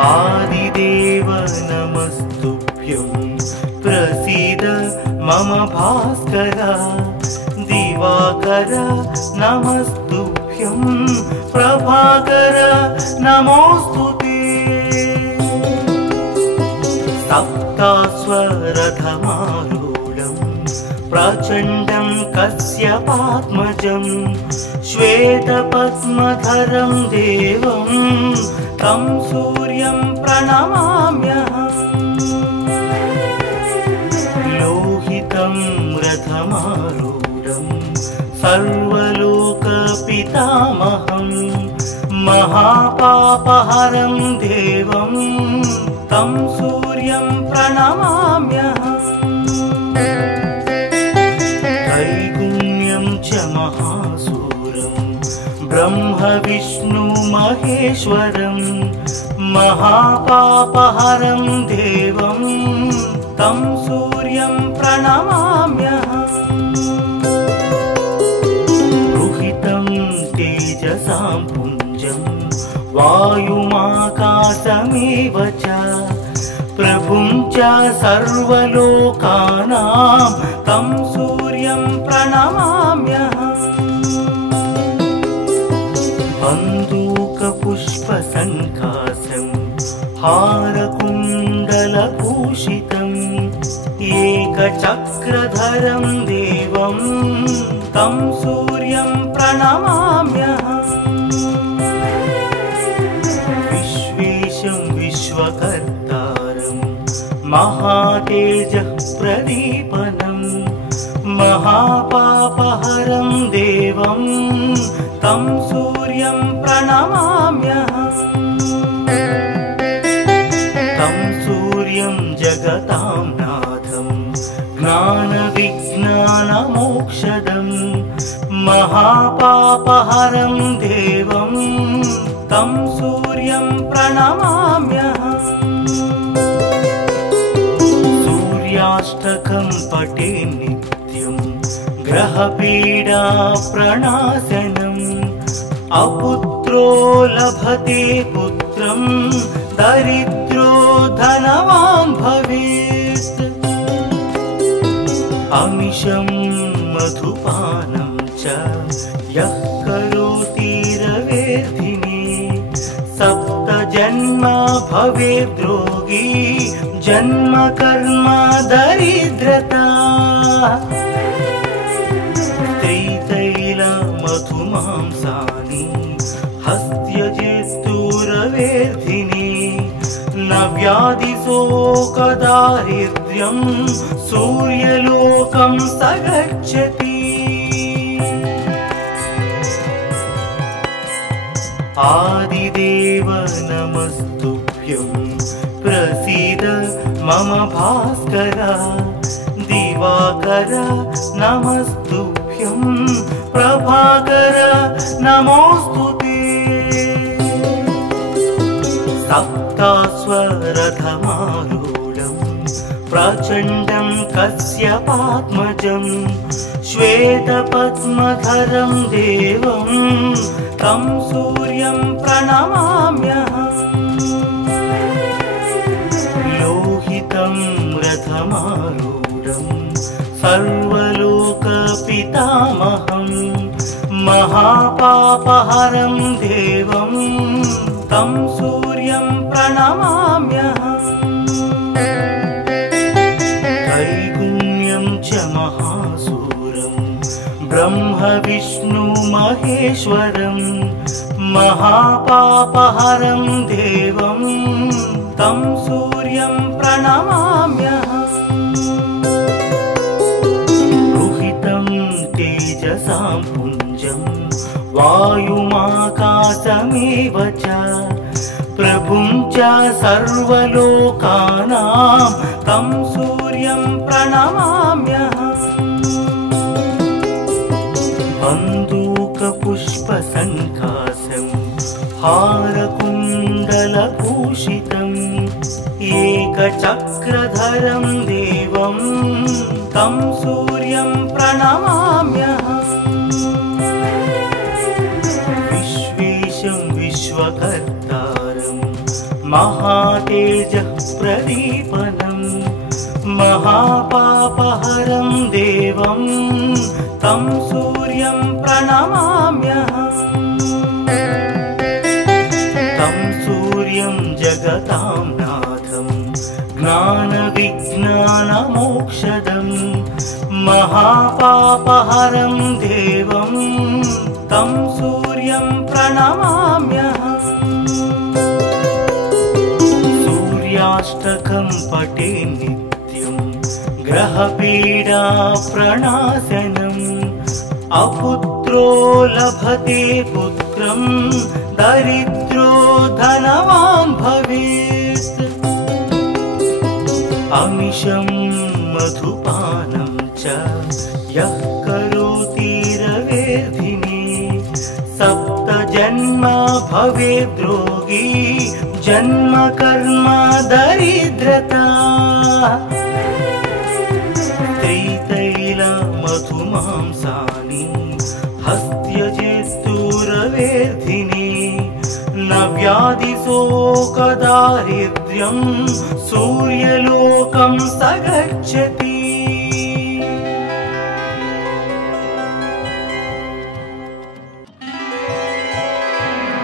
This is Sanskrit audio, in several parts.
आदिदेव नमस्तुभ्यं प्रसीद मम भास्कर दिवाकर नमस्तुभ्यं प्रभाकर नमोस्तुते सप्तास्वरथमारूढं प्रचण्डं कश्यपात्मजं श्वेतपद्मधरं देवं तं सूर्यं प्रणमाम्यहम् लोहितं रथमारूढं सर्वलोकपितामहं महापापहरं देवं तं सूर्यं प्रणमाम्यहम् त्रैगुण्यं च महासूरं ब्रह्म विष्णु महेश्वरं महापापहरं देवं तं सूर्यं प्रणमाम्यहम् रुहितं तेजसां पुञ्जं वायुमाकाशमेव च प्रभुं च सर्वलोकानां तं सूर्यं प्रणमाम्यहम् बन्दूकपुष्पसङ्काशं हारकुण्डलभूषितम् एकचक्रधरं देवं तं सूर्यं प्रणमाम्यहम् विश्वेशं विश्वकर्तारं महातेजः प्रदीपनं महापापहरं देवं तं सूर्यं प्रणमाम्यहम् तं सूर्यं जगतां नाथं ज्ञानविज्ञानमोक्षदं महापापहरं देवं तं सूर्यं प्रणमाम्यहम् सूर्याष्टकं पठे नित्यं ग्रहपीडा प्रणाशनम् अपुत्रो लभते पुत्रं दरिद्रो धनवान् भवेत् अमिषं मधुपानं च यः करोति रवेर्धिने सप्तजन्म भवेद्रोगी जन्म कर्म दरिद्रता मधुमांसानि हस्त्यजेस्तुरवेर्धिनि न व्याधिशोकदारिद्र्यं सूर्यलोकं स गच्छति आदिदेव नमस्तुभ्यं प्रसीद मम भास्कर दिवाकर नमस्तुभ्यं प्रभाकर नमोस्तुते सप्तास्वरथमारूढं प्रचण्डं कश्यपात्मजं श्वेतपद्मधरं देवं तं सूर्यं प्रणमाम्यहम् लोहितं रथमारूढं सर्वलोकपितामहं महापापहरं देवं तं सूर्यं प्रणमाम्यहम् त्रैगुण्यं च महासूरं ब्रह्म विष्णु महेश्वरं महापापहरं देवं तं सूर्यं प्रणमाम्यहम् तेजसां पुञ्जं वायुमाकाशमेव च प्रभुं च सर्वलोकानां तं सूर्यं प्रणमाम्यहम् बन्दूकपुष्पसङ्काशं हारकुण्डलभूषितम् एकचक्रधरं देवं तं सूर्यं प्रणमाम्यहम् विश्वेशं विश्वकर्तारं महातेजः प्रदीपनं महापापहरं देवं तं सूर्यं प्रणमाम्यहम् तं सूर्यं जगतां नाथं ज्ञानविज्ञानमोक्षदं महापापहरं देवं तं सूर्यं प्रणमाम्यहम् सूर्याष्टकं पठे नित्यं ग्रहपीडा प्रणाशनम् अपुत्रो लभते पुत्रं दरिद्रो धनवान् भवेत् अमिषं मधुपानं च यः करोति रवेर्धिने सप्त जन्म भवेद्रोगी जन्म कर्म दरिद्रता त्रितैल मधुमांसानि हस्त्यजेस्तुरवेर्धिने न व्याधिशोकदारिद्र्यं सूर्यलोकं स गच्छति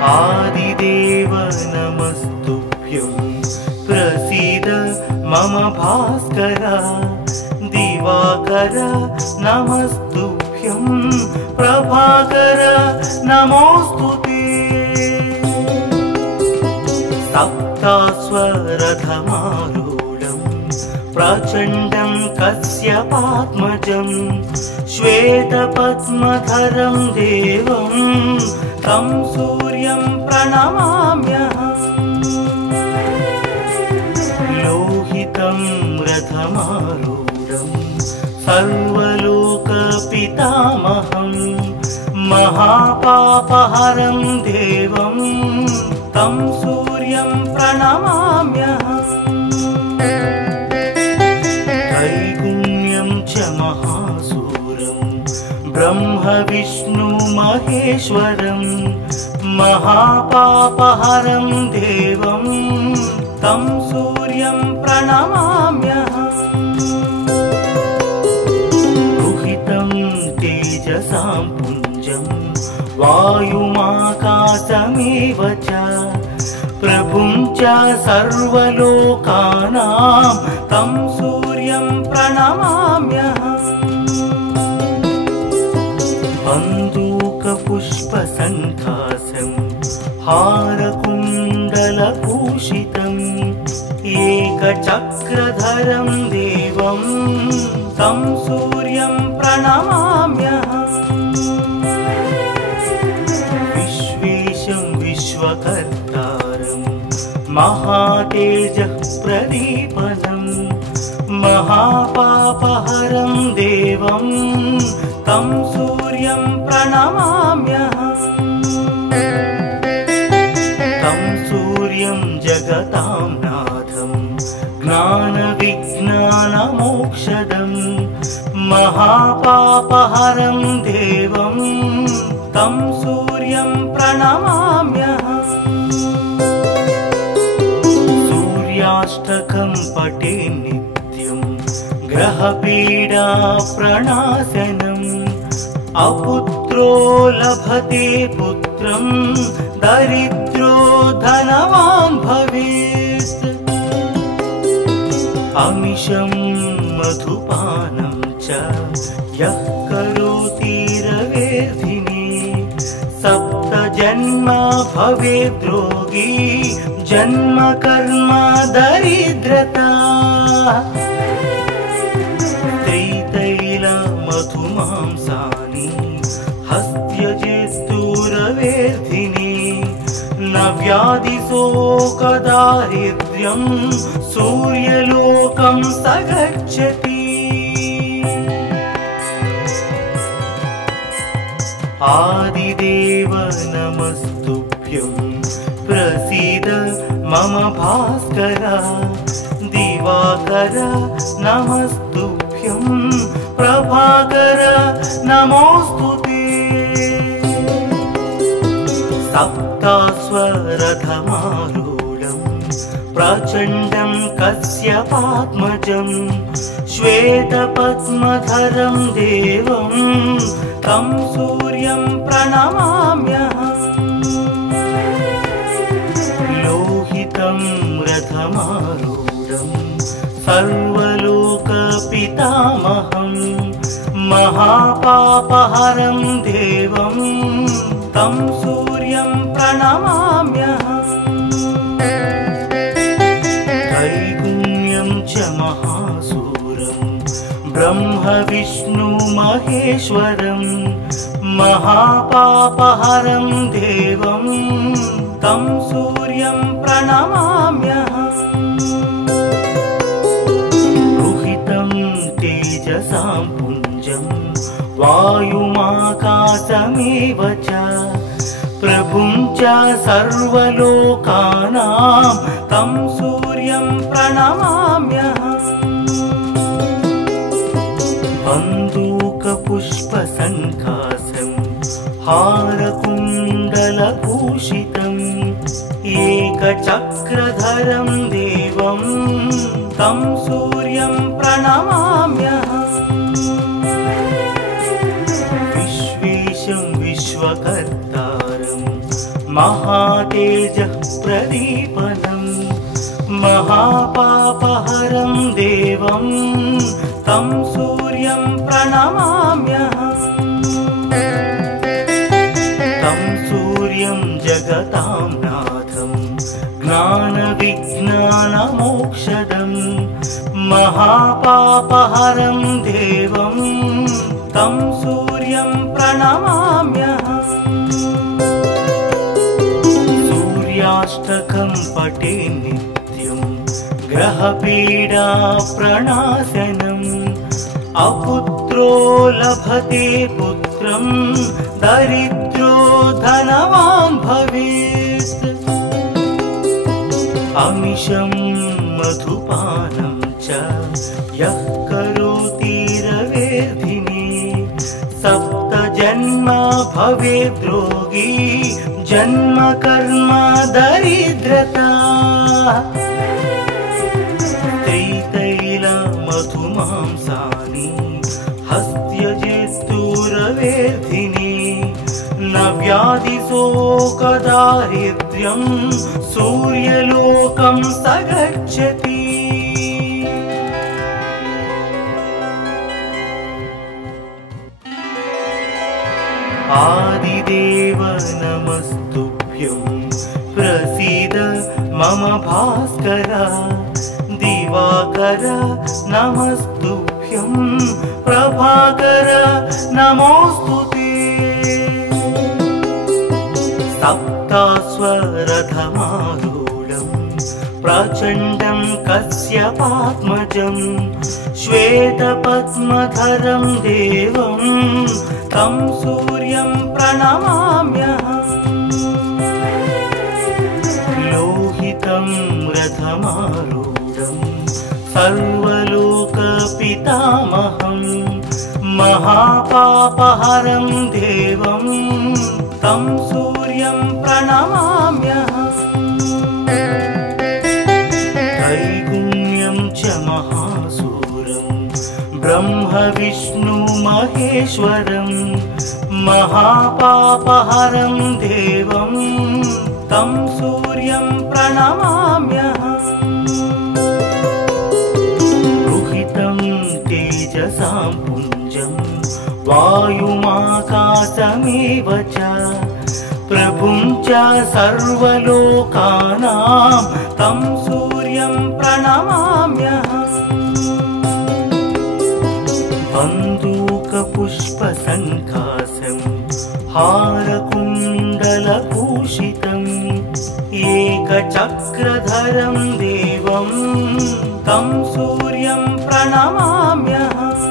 आदिदेव नमस्तुभ्यं प्रसीद मम भास्कर दिवाकर नमस्तुभ्यं प्रभाकर नमोस्तुते सप्तास्वरथमारूढं प्रचण्डं कश्यपात्मजं श्वेतपद्मधरं देवं तं सूर्यं प्रणमाम्यहम् लोहितं रथमारूढं सर्वलोकपितामहं महापापहरं देवं तं सूर्यं प्रणमाम्यहम् त्रैगुण्यं च महासूरं ब्रह्म विष्णु महेश्वरं महापापहरं देवं तं सूर्यं प्रणमाम्यहम् रुहितं तेजसां पुञ्जं वायुमाकाशमेव च प्रभुं च सर्वलोकानां तं सूर्यं प्रणमाम्यहम् बन्दूकपुष्पसङ्कासं हारकुण्डलभूषितम् एकचक्रधरं देवं तं सूर्यं प्रणमाम्यहम् विश्वेशं विश्वकर्तारं महातेजः प्रदीपनं महापापहरं देवं तं सूर्यं प्रणमाम्यहम् तं सूर्यं जगतां नाथं ज्ञानविज्ञानमोक्षदं महापापहरं देवं तं सूर्यं प्रणमाम्यहम् सूर्याष्टकं पठे नित्यं ग्रहपीडा प्रणाशनम् अपुत्रो लभते पुत्रं दरिद्रो धनवान् भवेत् अमिषं मधुपानं च यः करोति रवेर्धिने सप्त जन्म भवेद्रोगी जन्म कर्म दरिद्रता त्रितैल मधुमांसानि हस्त्यजेस्तुरवेर्धिने न व्याधिशोकदारिद्र्यं सूर्यलोकं स गच्छति आदिदेव नमस्तुभ्यं प्रसीद मम भास्कर दिवाकर नमस्तुभ्यं प्रभाकर नमोस्तुते सप्तास्वरथमारूढं प्रचण्डं कश्यपात्मजं श्वेतपद्मधरं देवं तं सूर्यं प्रणमाम्यहम् लोहितं रथमारूढं सर्वलोकपितामहं महापापहरं देवं तं सूर्यं प्रणमाम्यहम् त्रैगुण्यं च महासूरं ब्रह्म विष्णु महेश्वरं महापापहरं देवं तं सूर्यं प्रणमाम्यहम् रुहितं तेजसां पुञ्जं वायुमाकाशमेव च प्रभुं च सर्वलोकानां तं सूर्यं प्रणमाम्यहम् बन्दूकपुष्पसङ्कासं हारकुण्डलभूषितम् एकचक्रधरं देवं तं सूर्यं प्रणमाम्यहम् विश्वेशं विश्वकर्तारं महातेजः प्रदीपनं महापापहरं देवं तं सूर्यं प्रणमाम्यहम् तं सूर्यं जगतां नाथं ज्ञानविज्ञानमोक्षदं महापापहरं देवं तं सूर्यं प्रणमाम्यहम् सूर्याष्टकं पठे नित्यं ग्रहपीडा प्रणाशनम् अपुत्रो लभते पुत्रं दरिद्रो धनवान् भवेत् अमिषं मधुपानं च यः करोति रवेर्धिने सप्तजन्म भवेद्रोगी जन्म कर्म दरिद्रता त्रितैल मधुमांसानि हस्त्यजेस्तुरवेर्धिने न व्याधिशोकदारिद्र्यं सूर्यलोकं स गच्छति आदिदेव नमस्तुभ्यं प्रसीद मम भास्कर दिवाकर नमस्तुभ्यं प्रभाकर नमोस्तुते सप्तास्वरथमारूढं प्रचण्डं कश्यपात्मजं श्वेतपद्मधरं देवं तं सूर्यं प्रणमाम्यहम् लोहितं रथमारूढं सर्वलोकपितामहं महापापहरं देवं तं सूर्यं प्रणमाम्यहम् त्रैगुण्यं च महासूरं ब्रह्म विष्णु महेश्वरं महापापहरं देवं तं सूर्यं प्रणमाम्यहम् रुहितं तेजसां पुञ्जं वायुमाकाशमेव च प्रभुं च सर्वलोकानां तं सूर्यं प्रणमाम्यहम् बन्दूकपुष्पसङ्कासं हारकुण्डलभूषितम् एकचक्रधरं देवं तं सूर्यं प्रणमाम्यहम्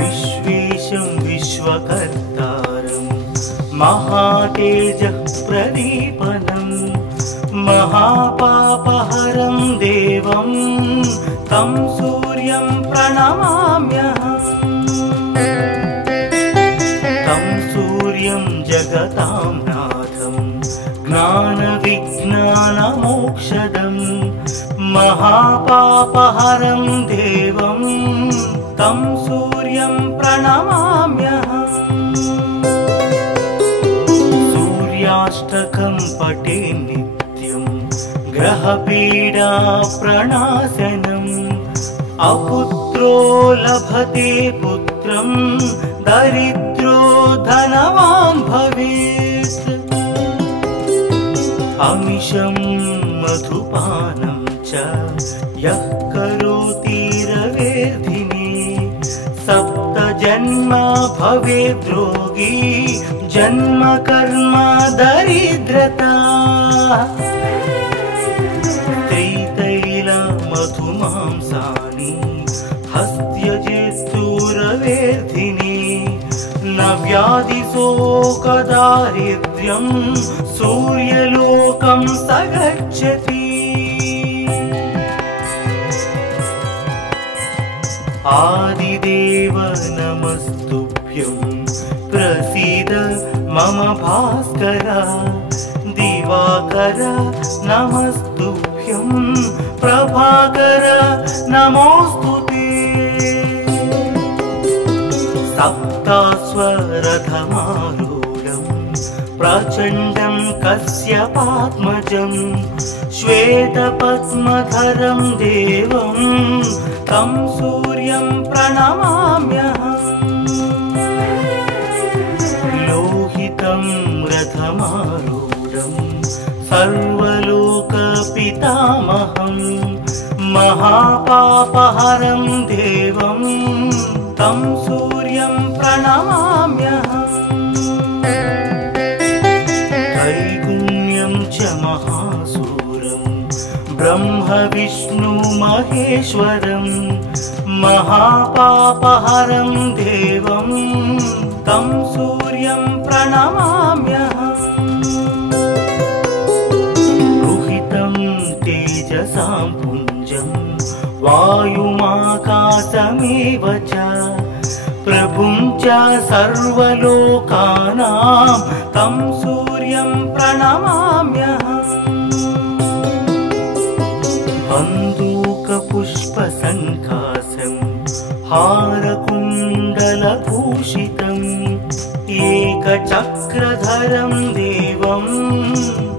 विश्वेशं विश्वकर्तारं महातेजः प्रदीपनं महापापहरं देवं तं सूर्यं प्रणमाम्यहम् जगतां नाथं ज्ञानविज्ञान ज्ञानविज्ञानमोक्षदं महापापहरं देवं तं सूर्यं प्रणमाम्यहम्। सूर्याष्टकं पठे नित्यं ग्रहपीडा प्रणाशनम्। अपुत्रो लभते पुत्रं दरिद्रो धनवान् भवेत्। अमिषं मधुपानं च यः करोति रवेर्धिने 7 जन्म भवेद् रोगी जन्म कर्म दरिद्रता। त्रितैल मधुमांसानि हस्त्यजेस्तु रवेर्धिने न व्याधिशोकदारिद्र्यं सूर्यलोकं स गच्छति। आदिदेव नमस्तुभ्यं प्रसीद मम भास्कर। दिवाकर नमस्तुभ्यं प्रभाकर नमोस्तुते। सप्ताश्वरथमारूढं प्रचण्डं कश्यपात्मजं श्वेतपद्मधरं देवं तं सूर्यं प्रणमाम्यहम्। लोहितं रथमारूढं सर्वलोकपितामहं महापापहरं देवं तं सूर्यं प्रणमाम्यहम्। त्रैगुण्यं च महासूरं ब्रह्म विष्णु महेश्वरं महापापहरं देवं तं सूर्यं प्रणमाम्यहम्। रुहितं तेजसां पुञ्जं वायुमाकाशमेव च प्रभुं च सर्वलोकानां तं सूर्यं प्रणमाम्यहम्। बन्दूकपुष्पसङ्कासं हारकुण्डलभूषितम् एकचक्रधरं देवं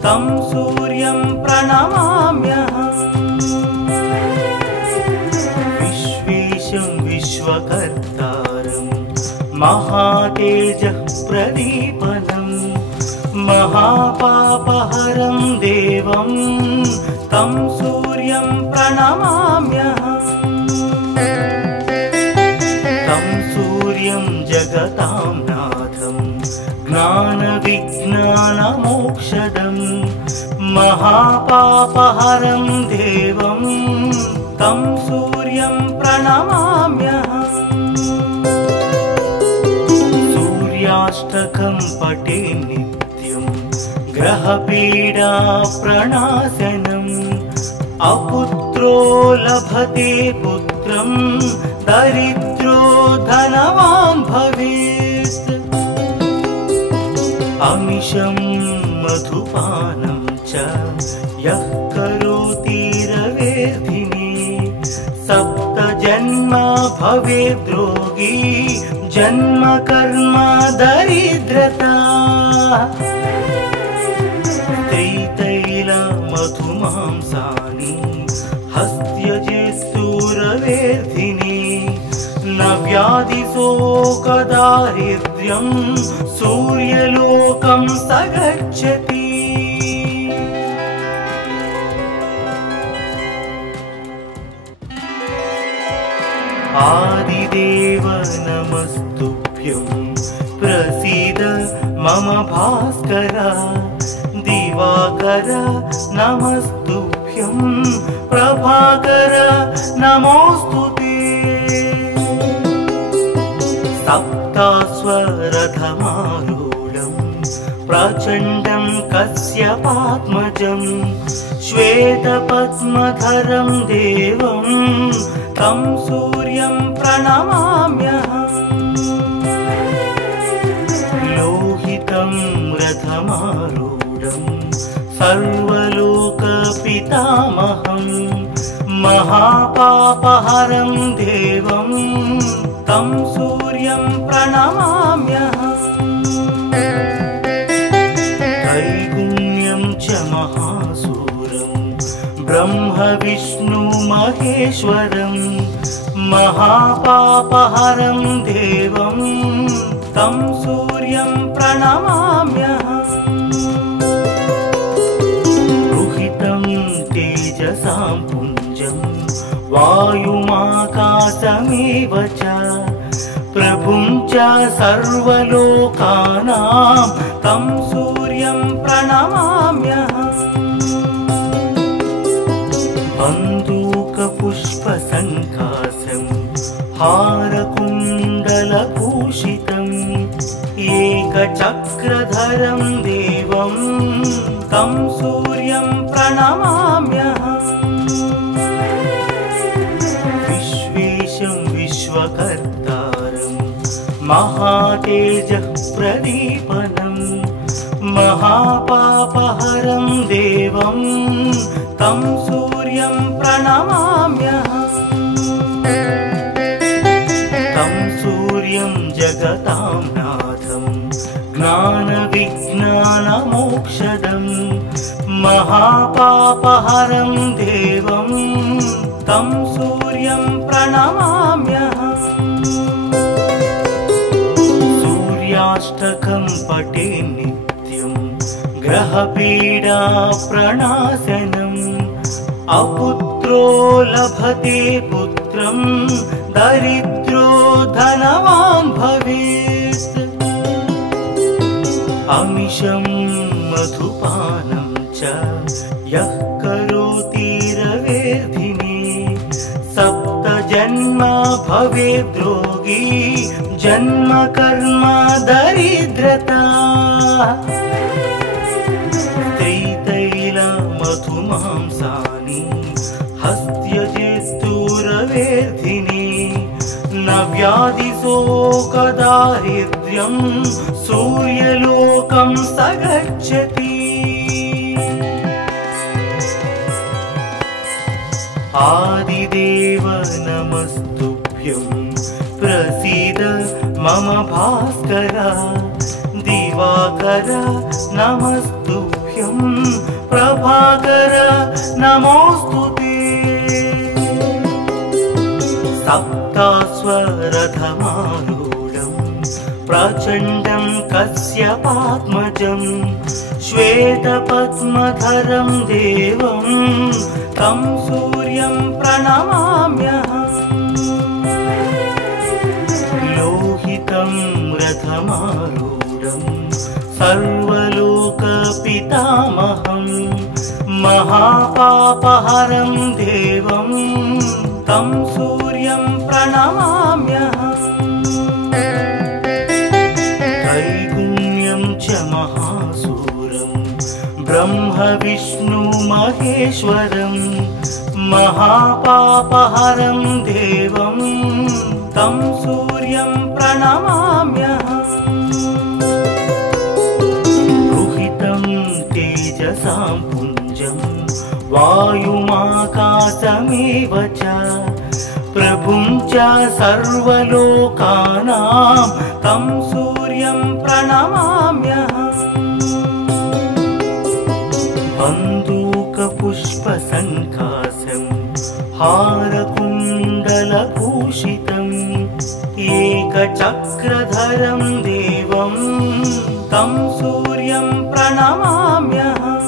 तं सूर्यं प्रणमाम्यहम्। विश्वेशं विश्वकर्तारं महातेजः प्रदीपनं महापापहरं देवं तं सूर्यं प्रणमाम्यहम्। तं सूर्यं जगतां नाथं ज्ञानविज्ञानमोक्षदं महापापहरं देवं तं सूर्यं प्रणमाम्यहम्। सूर्याष्टकं पठे नित्यं ग्रहपीडा प्रणाशनम्। अपुत्रो लभते पुत्रं दरिद्रो धनवान् भवेत्। अमिषं मधुपानं च यः करोति रवेर्धिने 7 जन्म भवेद् रोगी जन्म कर्म दरिद्रता। त्रितैल मधुमांसानि हस्त्यजेस्तु रवेर्धिने न व्याधिशोकदारिद्र्यं सूर्यलोकं स गच्छति। आदिदेव नमस्तुभ्यं प्रसीद मम भास्कर। दिवाकर नमस्तुभ्यं प्रभाकर नमोस्तुते। सप्ताश्वरथमारूढं प्रचण्डं कश्यपात्मजं श्वेतपद्मधरं देवं तं सूर्यं प्रणमाम्यहम्। लोहितं रथमारूढं सर्वलोक पितामहं महापापहरं देवं तं सूर्यं प्रणमाम्यहम् त्रैगुण्यं च महासूरं ब्रह्म विष्णु महेश्वरं महापापहरं देवं तं सूर्यं प्रणमाम्यहम् रुहितं तेजसां पुञ्जं वायुमाकाशमेव च प्रभुं च सर्वलोकानां तं सूर्यं प्रणमाम्यहम् बन्दूकपुष्पसङ्कासं हारकुण्डलभूषितम् एकचक्रधरं देवं तं सूर्यं प्रणमाम्यहम् विश्वेशं विश्वकर्तारं महातेजः प्रदीपनं महापापहरं देवं तं सूर्यं प्रणमाम्यहम् तं सूर्यं जगतां नाथं ज्ञानविज्ञानमोक्षदं महापापहरं देवं तं सूर्यं प्रणमाम्यहम् सूर्याष्टकं पठे नित्यं ग्रहपीडा प्रणाशनम् अपुत्रो लभते पुत्रं दरिद्रो धनवान् भवेत् अमिषं मधुपानं च यः करोति रवेर्धिने सप्तजन्म भवेद्रोगी जन्म कर्म दरिद्रता त्रितैलमधुमांसानि हस्त्यजेस्तुरवेर्धिने न व्याधिशोकदारिद्र्यं सूर्यलोकं स गच्छति आदिदेव नमस्तुभ्यं प्रसीद मम भास्कर दिवाकर नमस्तुभ्यं प्रभाकर नमोस्तुते सप्तास्वरथमारूढं प्रचण्डं कश्यपात्मजं श्वेतपद्मधरं देवं तं सूर्यं प्रणमाम्यहम् लोहितं रथमारूढं सर्वलोकपितामहं महापापहरं देवं तं सूर्यं प्रणमाम्यहम् त्रैगुण्यं च महासूरं ब्रह्म विष्णु महेश्वरं महापापहरं देवं तं सूर्यं प्रणमाम्यहम् रुहितं तेजसां पुञ्जं वायुमाकाशमेव च प्रभुं च सर्वलोकानां तं सूर्यं प्रणमाम्यहम् बन्दूकपुष्पसङ्कासं हारकुण्डलभूषितम् एकचक्रधरं देवं तं सूर्यं प्रणमाम्यहम्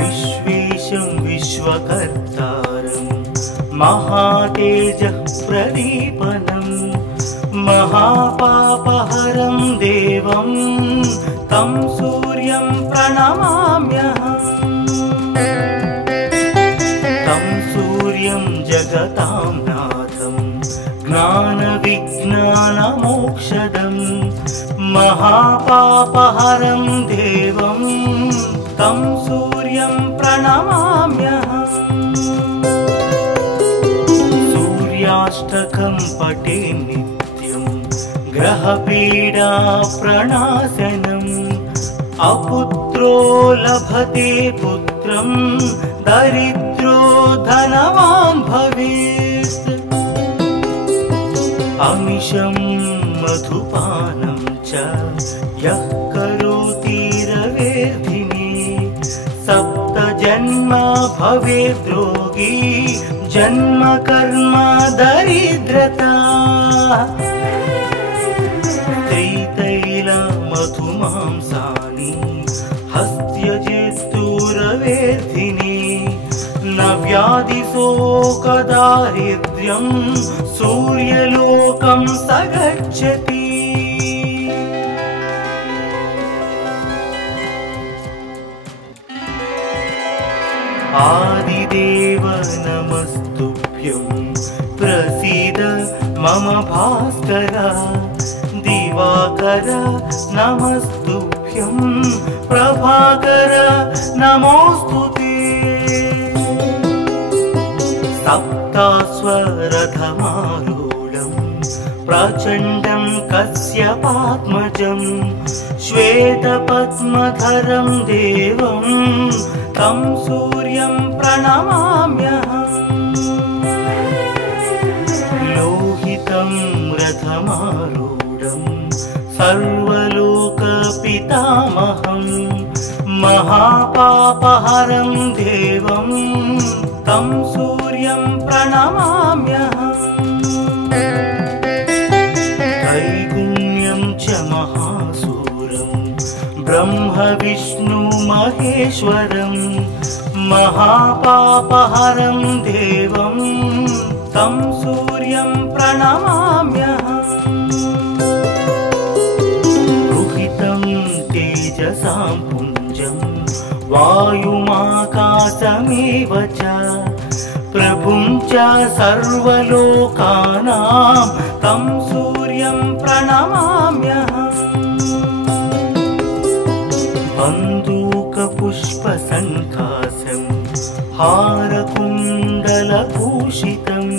विश्वेशं विश्वकर्तारं महातेजः प्रदीपनं महापापहरं देवं तं सूर्यं प्रणमाम्यहम् तं सूर्यं जगतां नाथं ज्ञानविज्ञानमोक्षदं महापापहरं देवं तं सूर्यं प्रणमाम्यहम् सूर्याष्टकं पठे नित्यं ग्रहपीडा प्रणाशनं अपुत्रो लभते पुत्रं दरिद्रो धनवान् भवेत् अमिषं मधुपानं च यः करोति रवेर्धिने सप्त जन्म भवेत् रोगी जन्म कर्म दरिद्रता त्रितैल मधुमांसानि हस्त्यजेत्तु रवेर्धिने न व्याधिशोकदारिद्र्यं सूर्यलोकं स गच्छति आदिदेव नमस्तुभ्यं प्रसीद मम भास्कर दिवाकर नमस्तुभ्यं प्रभाकर नमोस्तुते सप्तास्वरथमारूढं प्रचण्डं कश्यपात्मजं श्वेतपद्मधरं देवं तं सूर्यं प्रणमाम्यहम् लोहितं रथमारूढं सर्वलोकपितामहं महापापहरं देवं तं सूर्यं प्रणमाम्यहम् त्रैगुण्यं च महासूरं ब्रह्म विष्णु महेश्वरं महापापहरं देवं तं सूर्यं प्रणमाम्यहम् रुहितं तेजसां पुञ्जं वायुमाकाशमेव च प्रभुं च सर्वलोकानां तं सूर्यं प्रणमाम्यहम् बन्दूकपुष्पसङ्कासं हारकुण्डलभूषितम्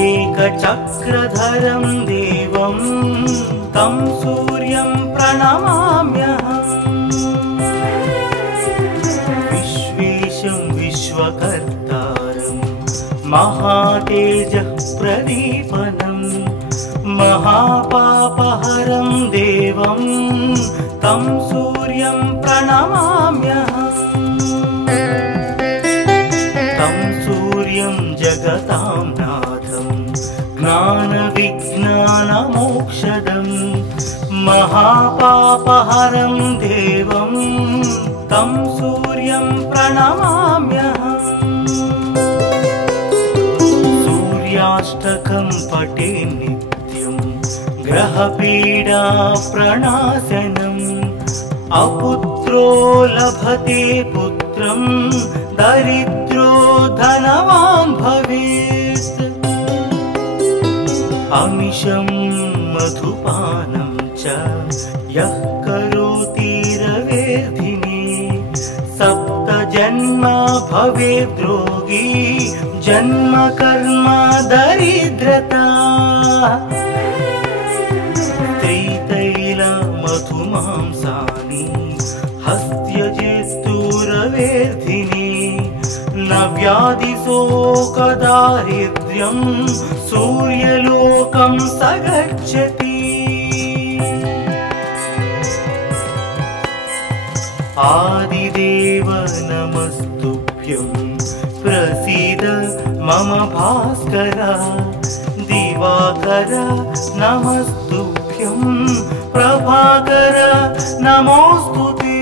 एकचक्रधरं देवं तं सूर्यं प्रणमाम्यहम् विश्वेशं विश्वकर्तारं महातेजः प्रदीपनं महापापहरं देवं तं सूर्यं प्रणमाम्यहम् तं सूर्यं जगतां नाथं ज्ञानविज्ञानमोक्षदं महापापहरं देवं तं सूर्यं प्रणमाम्यहम् सूर्याष्टकं पठे नित्यं ग्रहपीडा प्रणाशनम् अपुत्रो लभते पुत्रं दरिद्रो धनवान् भवेत् अमिषं मधुपानं च यः करोति रवेर्धिने सप्त जन्म भवेत् रोगी जन्म कर्म दरिद्रता त्रितैल मधुमांसानि हस्त्यजेत्तु रवेर्धिने न व्याधिशोकदारिद्र्यं सूर्यलोकं स गच्छति आदिदेव नमस्तुभ्यं प्रसीद मम भास्कर दिवाकर नमस्तुभ्यं प्रभाकर नमोस्तुते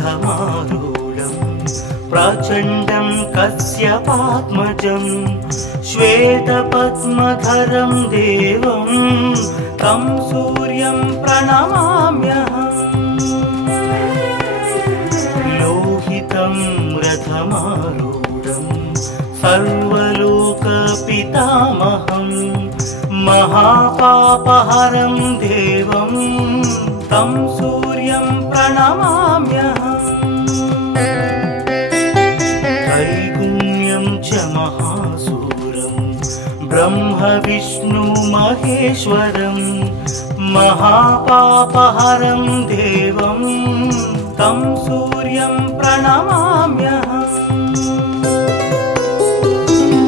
सप्तास्वरथमारूढं प्रचण्डं कश्यपात्मजं श्वेतपद्मधरं देवं तं सूर्यं प्रणमाम्यहम् लोहितं रथमारूढं सर्वलोकपितामहं महापापहरं देवं तं सूर्यं प्रणमाम्यहम् त्रैगुण्यं च महासूरं ब्रह्म विष्णु महेश्वरं महापापहरं देवं तं सूर्यं प्रणमाम्यहम्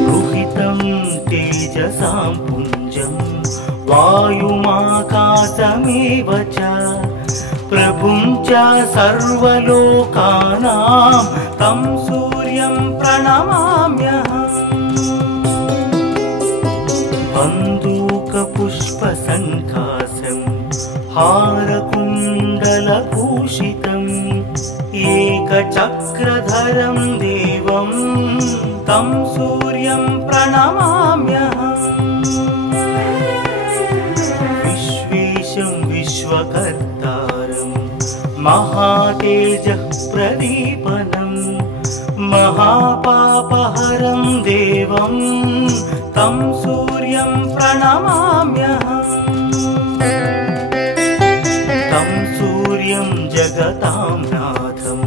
रुहितं तेजसां पुञ्जं वायुमाकाशमेव च प्रभुं च सर्वलोकानां तं सूर्यं प्रणमाम्यहम् बन्दूकपुष्पसङ्कासं हारकुण्डलभूषितम् एकचक्रधरं देवं तं सूर्यं प्रणमाम्यहम् विश्वेशं विश्वकर्तारं महातेजः प्रदीपनं महापापहरं देवं तं सूर्यं प्रणमाम्यहम् तं सूर्यं जगतां नाथं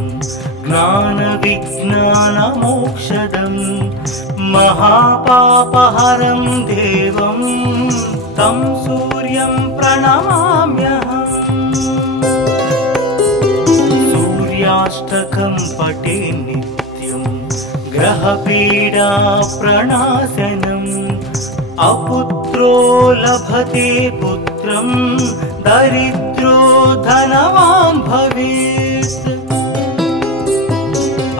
ज्ञानविज्ञानमोक्षदं महापापहरं देवं तं सूर्यं प्रणमाम्यहम् सूर्याष्टकं पठे नित्यं ग्रहपीडा प्रणाशनम् अपुत्रो लभते पुत्रं दरिद्रो धनवान् भवेत्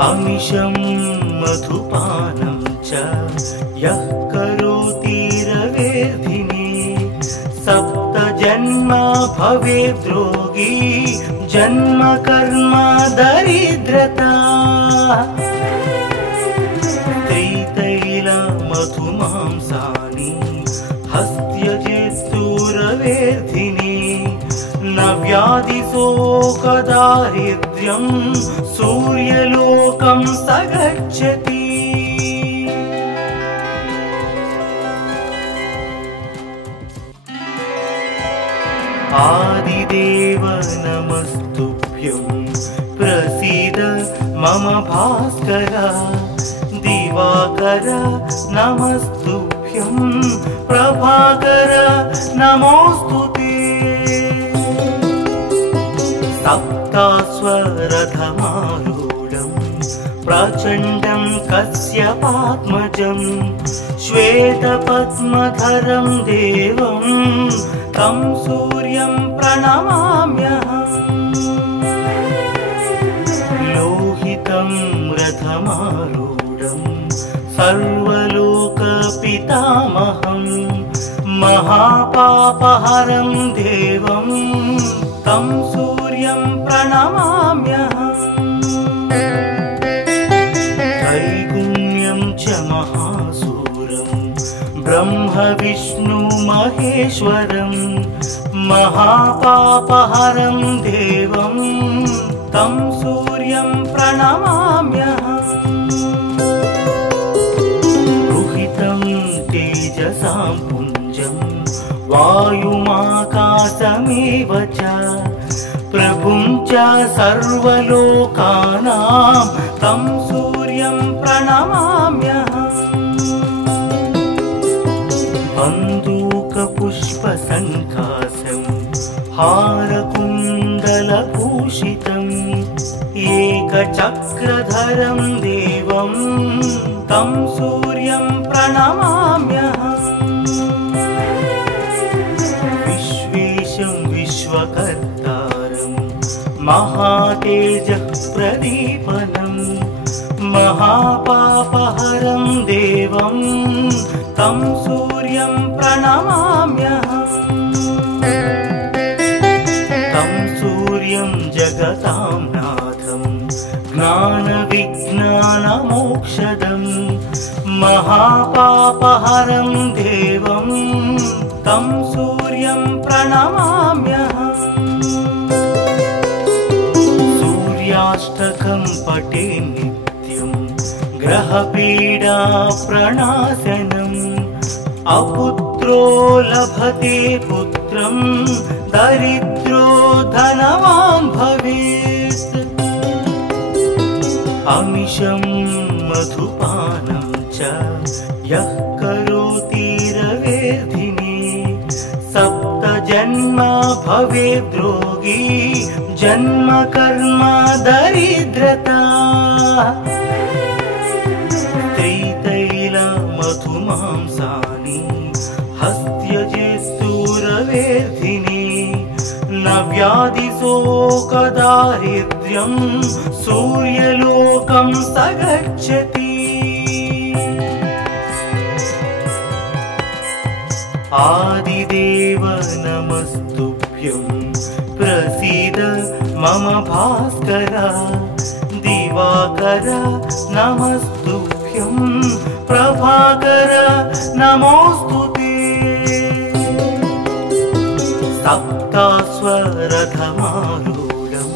अमिषं मधुपानं च यः करोति रवेर्धिने सप्तजन्म भवेद् रोगी जन्म कर्म दरिद्रता मधुमांसानि हस्त्यजित्सुरवेर्धिने न व्याधिशोकदारिद्र्यं सूर्यलोकं स गच्छति आदिदेव नमस्तुभ्यं प्रसीद मम भास्कर दिवाकर नमस्तुभ्यं प्रभाकर नमोस्तुते सप्तास्वरथमारूढं प्रचण्डं कश्यपात्मजं श्वेतपद्मधरं देवं तं सूर्यं प्रणमाम्यहम् लोहितं रथमारूढं सर्वलोकपितामहं महापापहरं देवं तं सूर्यं प्रणमाम्यहम् त्रैगुण्यं च महासूरं ब्रह्म विष्णु महेश्वरं महापापहरं देवं तं सूर्यं प्रणमाम्यहम् तेजसां पुञ्जं वायुमाकाशमेव च प्रभुं च सर्वलोकानां तं सूर्यं प्रणमाम्यहम् बन्दूकपुष्पसङ्कासं हारकुण्डलभूषितम् एकचक्रधरं देवं तं सूर्यं प्रणमाम्यहम् विश्वेशं विश्वकर्तारं महातेजः प्रदीपनं महापापहरं देवं तं सूर्यं प्रणमाम्यहम् तं सूर्यं जगतां नाथं ज्ञानविज्ञानमोक्षदं महापापहरं देवं तं सूर्यं प्रणमाम्यहम् सूर्याष्टकं पठे नित्यं ग्रहपीडा प्रणाशनम् अपुत्रो लभते पुत्रं दरिद्रो धनवान् भवेत् अमिषं मधुपानं च यः करोति रवेर्धिने भवेद्रोगी जन्म कर्म दरिद्रता त्रितैल मधुमांसानि हस्त्यजेस्तुरवेर्धिनि न व्याधिशोकदारिद्र्यं सूर्यलोकं स गच्छति आदिदेव नमस्तुभ्यं प्रसीद मम भास्कर दिवाकर नमस्तुभ्यं प्रभाकर नमोस्तुते सप्तास्वरथमारूढं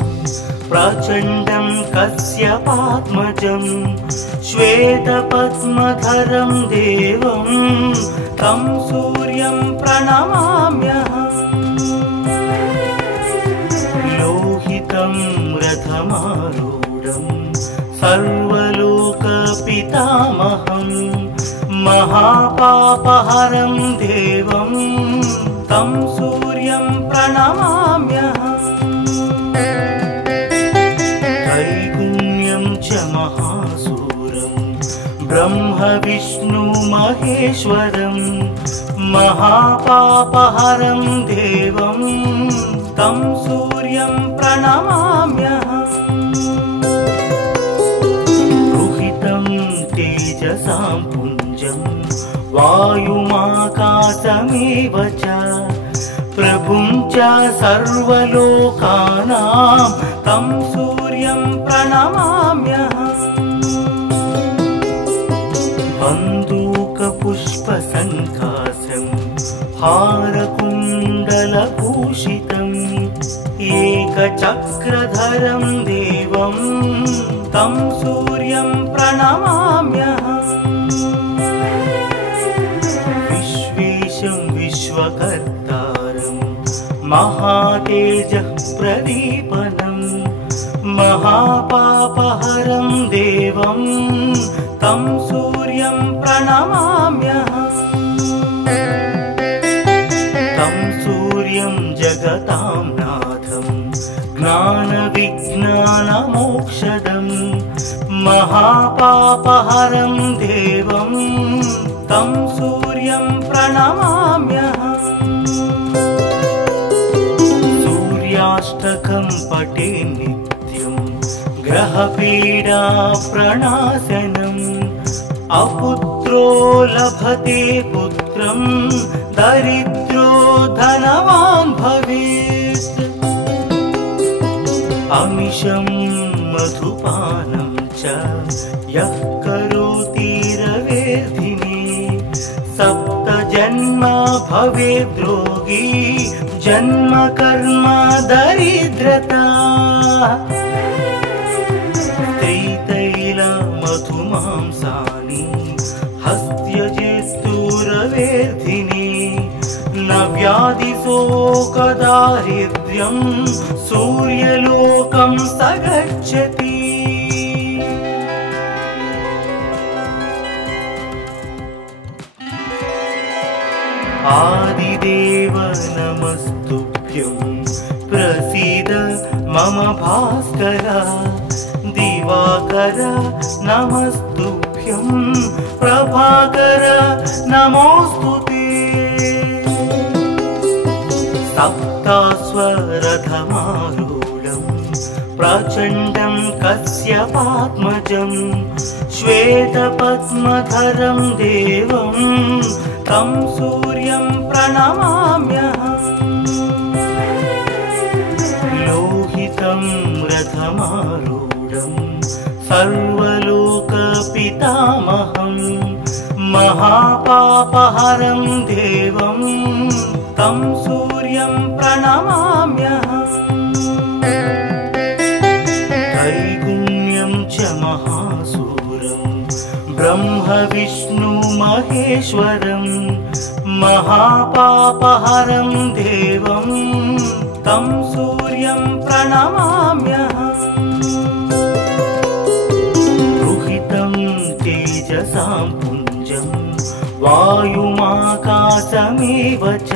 प्रचण्डं कश्यपात्मजं श्वेतपद्मधरं देवं तं सूर्यं प्रणमाम्यहम् लोहितं रथमारूढं सर्वलोकपितामहं महापापहरं देवं तं सूर्यं प्रणमाम्यहम् त्रैगुण्यं च महासूरं ब्रह्म विष्णु महेश्वरं महापापहरं देवं तं सूर्यं प्रणमाम्यहम् रुहितं तेजसां पुञ्जं वायुमाकाशमेव च प्रभुं च सर्वलोकानां तं सूर्यं प्रणमाम्यहम् बन्दूकपुष्पसङ्काशं हारकुण्डलभूषितम् एकचक्रधरं देवं तं सूर्यं प्रणमाम्यहम् विश्वेशं विश्वकर्तारं महातेजः प्रदीपनं महापापहरं देवं तं सूर्यं प्रणमाम्यहम् तं सूर्यं जगतां नाथं ज्ञानविज्ञानमोक्षदं महापापहरं देवं तं सूर्यं प्रणमाम्यहम् सूर्याष्टकं पठे नित्यं ग्रहपीडा प्रणाशनम् अपुत्रो लभते पुत्रं दरिद्रो धनवान् भवेत् अमिषं मधुपानं च यः करोति रवेर्धिनि सप्तजन्म भवेद्रोगी जन्म कर्म दरिद्रता त्रितैल मधुमांसानि हस्त्यजेस्तुरवेर्धिनि न व्याधिशोकदारिद्र्यं सूर्यलोकं स गच्छति आदिदेव नमस्तुभ्यं प्रसीद मम भास्कर दिवाकर नमस्तुभ्यं प्रभाकर नमोस्तुते सप्तास्वरथमारूढं प्रचण्डं कश्यपात्मजं श्वेतपद्मधरं देवं तं सूर्यं प्रणमाम्यहम् लोहितं रथमारूढं सर्वलोकपितामहं महापापहरं देवं तं सूर्यं प्रणमाम्यहम् त्रैगुण्यं च महासूरं ब्रह्म विष्णु महेश्वरं महापापहरं देवं तं सूर्यं प्रणमाम्यहम् रुहितं तेजसां पुञ्जं वायुमाकाशमेव च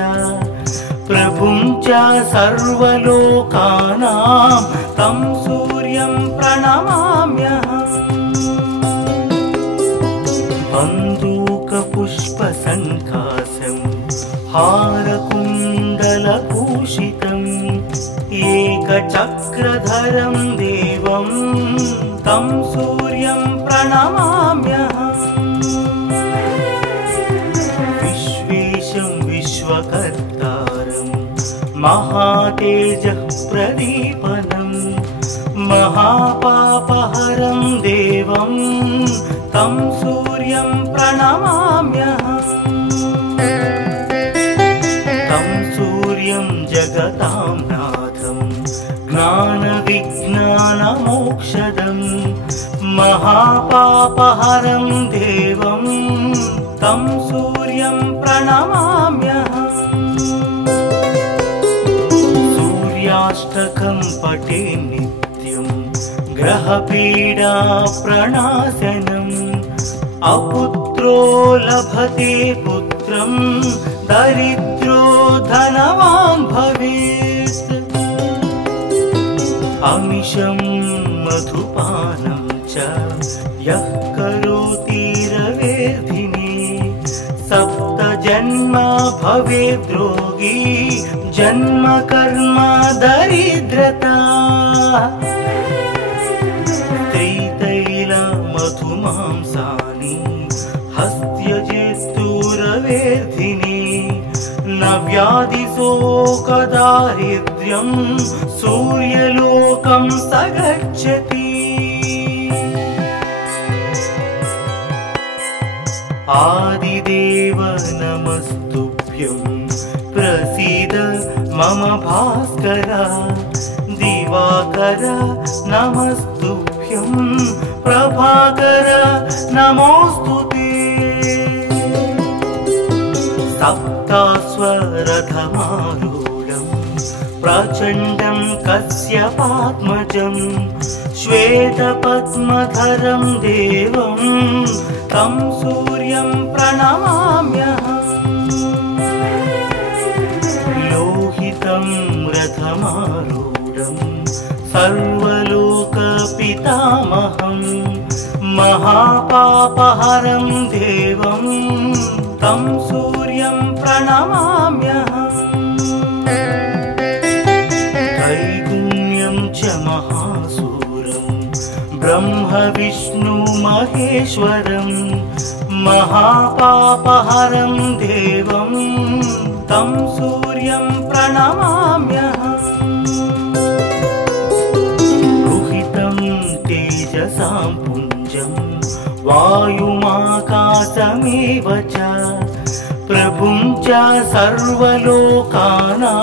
प्रभुं च सर्वलोकानां तं सूर्यं प्रणमाम्यहम् बन्दूकपुष्पसङ्कासं हारकुण्डलभूषितम् एकचक्रधरं देवं तं सूर्यं प्रणमाम्यहम् विश्वेशं विश्वकर्तारं महातेजः प्रदीपनं महापापहरं देवं तं सूर्यं प्रणमाम्यहम् तं सूर्यं जगतां नाथं ज्ञानविज्ञानमोक्षदं महापापहरं देवं तं सूर्यं प्रणमाम्यहम् सूर्याष्टकं पठे नित्यं ग्रहपीडा प्रणाशनम् अपुत्रो लभते पुत्रं दरिद्रो धनवान् भवेत् अमिषं मधुपानं च यः करोति रवेर्धिने सप्तजन्म भवेद्रोगी जन्म कर्म दरिद्रता त्रितैलमधुमांसानि हस्त्यजेस्तुरवेर्धिने न व्याधिशोकदारिद्र्यं सूर्यलोकं स गच्छति आदिदेव नमस्तुभ्यं प्रसीद मम भास्कर दिवाकर नमस्तुभ्यं प्रभाकर नमोस्तुते सप्तास्वरथमारूढं प्रचण्डं कश्यपात्मजं श्वेतपद्मधरं देवं तं सूर्यं प्रणमाम्यहम् लोहितं रथमारूढं सर्वलोकपितामहं महापापहरं देवं तं सूर्यं प्रणमाम्यहम् त्रैगुण्यं च महासूरं ब्रह्म विष्णु महेश्वरं महापापहरं देवं तं सूर्यं प्रणमाम्यहम् रुहितं तेजसां पुञ्जं वायुमाकाशमेव च प्रभुं च सर्वलोकानां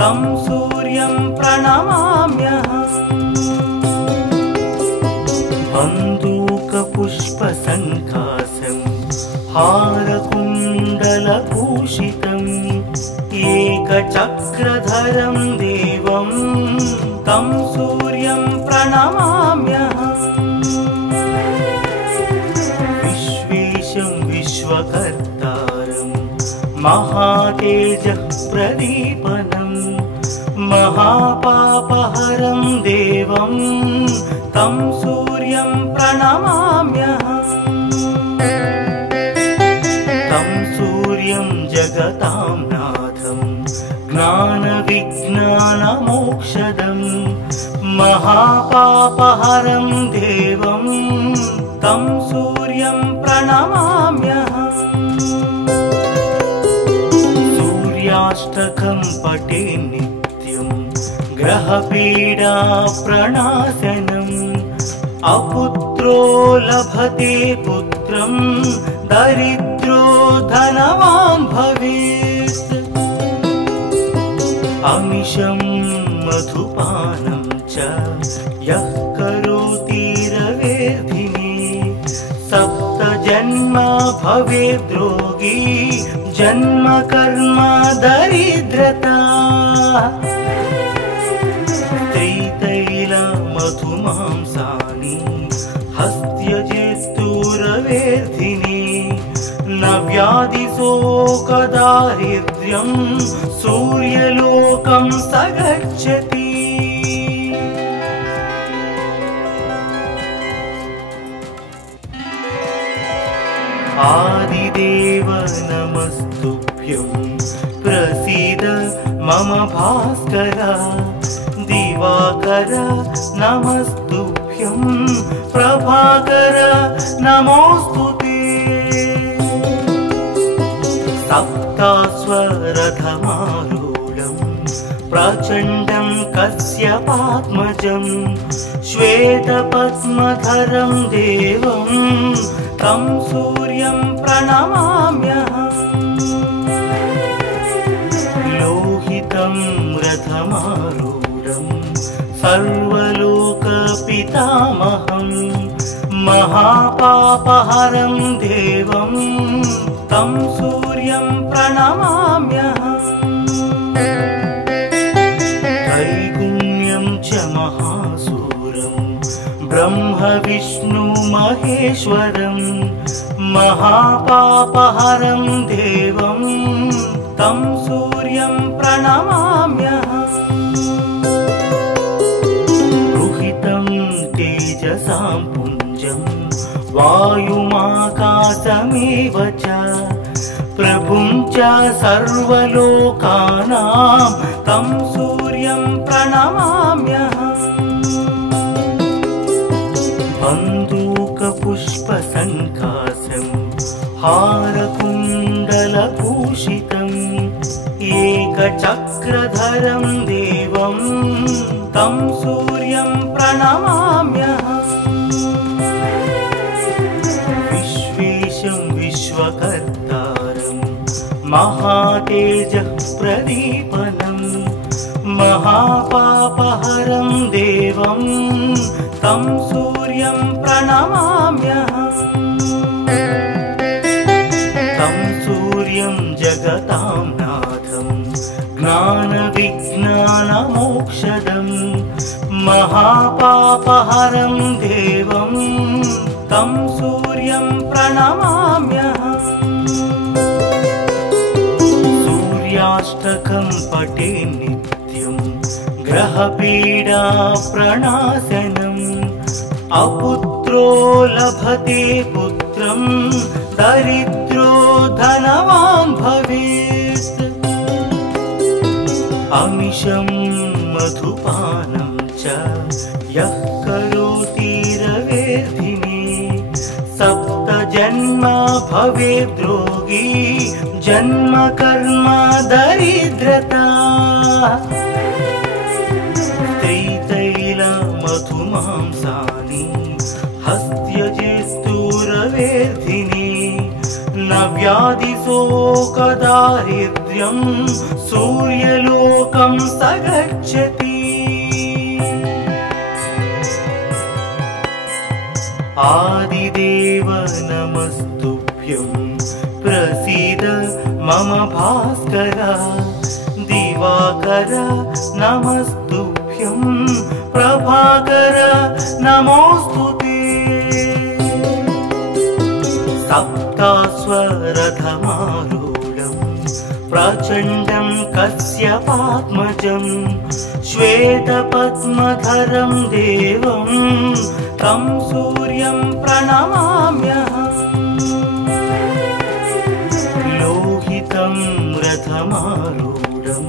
तं सूर्यं प्रणमाम्यहम् बन्दूकपुष्पसङ्कासं हारकुण्डलभूषितम् एकचक्रधरं देवं तं सूर्यं प्रणमाम्यहम् विश्वेशं विश्वकर्तारं महातेजः प्रदीपनं महापापहरं देवं तं सूर्यं प्रणमाम्यहम् तं सूर्यं जगतां नाथं ज्ञानविज्ञानमोक्षदं महापापहरं देवं तं सूर्यं प्रणमाम्यहम् सूर्याष्टकं पठे नित्यं ग्रहपीडा प्रणाशनम् अपुत्रो लभते पुत्रं दरिद्रो धनवान् भवेत् अमिषं मधुपानं च यः करोति रवेर्धिने सप्तजन्म भवेद्रोगी जन्म कर्म दरिद्रता त्रितैलमधुमांसानि हस्त्यजेस्तुरवेर्धिने न व्याधिशोकदारिद्र्यं दारिद्र्यं सूर्यलोकं स गच्छति। आदिदेव नमस्तुभ्यं प्रसीद मम भास्कर। दिवाकर नमस्तुभ्यं प्रभाकर नमोस्तुते। सप्तास्वरथमारूढं प्रचण्डं कश्यपात्मजं श्वेतपद्मधरं देवं तं सूर्यं प्रणमाम्यहम्। लोहितं रथमारूढं सर्वलोकपितामहं महापापहरं देवं तं सूर्यं प्रणमाम्यहम्। त्रैगुण्यं च महासूरं ब्रह्म विष्णु महेश्वरं महापापहरं देवं तं सूर्यं प्रणमाम्यहम्। रुहितं तेजसां पुञ्जं वायुमाकाशमेव च प्रभुं च सर्वलोकानां तं सूर्यं प्रणमाम्यहम्। बन्दूकपुष्पसङ्काशं हारकुण्डलभूषितम् एकचक्रधरं देवं तं सूर्यं प्रणमाम्यहम्। विश्वेशं विश्वकर्तारं महातेजः प्रदीपनं महापापहरं देवं तं सूर्यं प्रणमाम्यहम्। तं सूर्यं जगतां नाथं ज्ञानविज्ञानमोक्षदं महापापहरं देवं तं सूर्यं प्रणमाम्यहम्। सूर्याष्टकं पठे नित्यं ग्रहपीडा प्रणाशनम् अपुत्रो लभते पुत्रं दरिद्रो धनवान् भवेत्। अमिषं मधुपानं च यः करोति रवेर्धिने सप्तजन्म भवेद्रोगी जन्म कर्म दरिद्रता। त्रितैलमधुमांसानि हस्त्यजेस्तुरवेर्धिने न व्याधिशोकदारिद्र्यं सूर्यलोकं स गच्छति। आदिदेव नमस्तुभ्यं प्रसीद मम भास्कर। दिवाकर नमस्तुभ्यं प्रभाकर नमोस्तुते। सप्तास्वरथमारूढं प्रचण्डं कश्यपात्मजं श्वेतपद्मधरं देवं तं सूर्यं प्रणमाम्यहम्। लोहितं रथमारूढं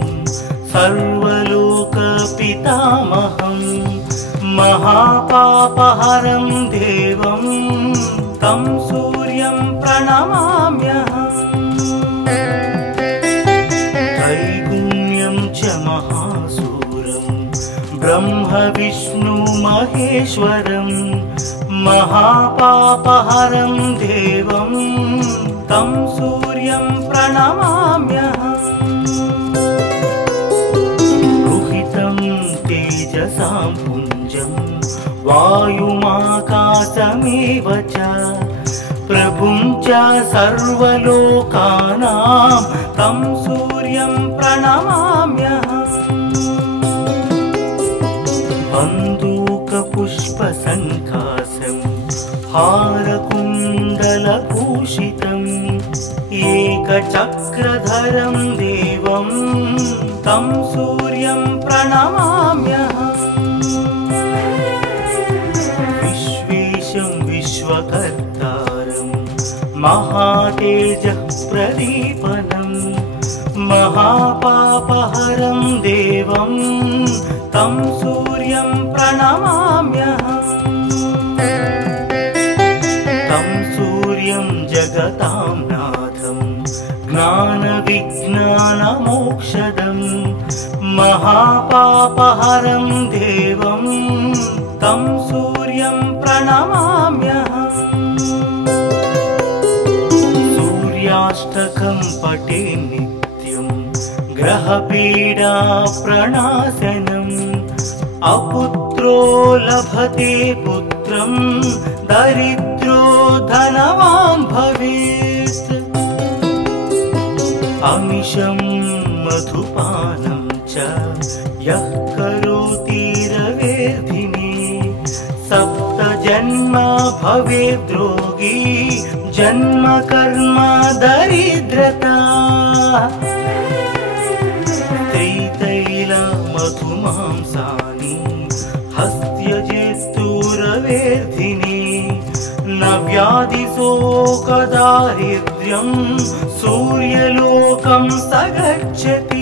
सर्वलोकपितामहं महापापहरं देवं तं सूर्यं प्रणमाम्यहम्। त्रैगुण्यं च महासूरं ब्रह्म विष्णु महेश्वरं महापापहरं देवं तं सूर्यं प्रणमाम्यहम्। रुहितं तेजसां पुञ्जं वायुमाकाशमेव च प्रभुं च सर्वलोकानां तं सूर्यं प्रणमाम्यहम्। बन्दूकपुष्पसङ्काशं हारकुण्डलभूषितम् एकचक्रधरं देवं प्रणमाम्यहम् विश्वेशं विश्वकर्तारं महातेजः प्रदीपनं महापापहरं देवं तं सूर्यं प्रणमाम्यहम् तं सूर्यं जगतां नाथं ज्ञानविज्ञानमोक्षदं महापापहरं देवं तं सूर्यं प्रणमाम्यहम् सूर्याष्टकं पठे नित्यं ग्रहपीडा प्रणाशनम् अपुत्रो लभते पुत्रं दरिद्रो धनवान् भवेत् अमिषं मधुपानं च यः करोति रवेर्धिने सप्त जन्म भवेद्रोगी जन्म कर्म दरिद्रता त्रितैल मधुमांसानि हस्त्यजेस्तुरवेर्धिने न व्याधिशोकदारिद्र्यं सूर्यलोकं स गच्छति